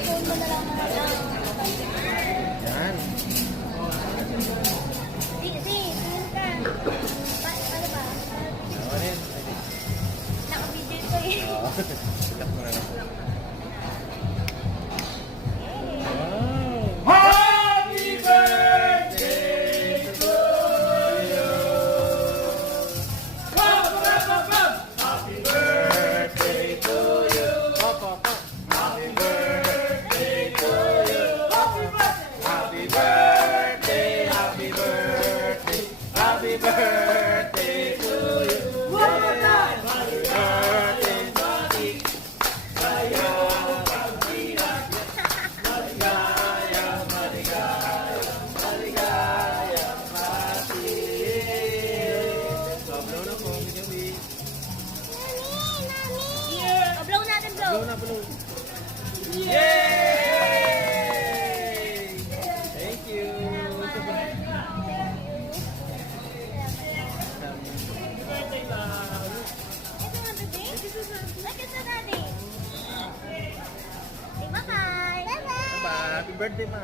cellphone mo na lang mga lang. Yan. Sige, tingin ka. Ano ba? Ano rin? Nakabidyo ko eh. Oo. Silak mo na lang. Happy birthday to you. Happy birthday to you. Happy birthday to you. Happy birthday, happy birthday, happy birthday to you. One more time. Happy birthday, Daddy. Blow na po, Mr. Wee. Oh, blow natin, blow. Blow na, blow. Yay! Thank you. Birthday love. Ito nga, baby. Look at the daddy. Say bye-bye. Bye-bye. Bye. Happy birthday, ma.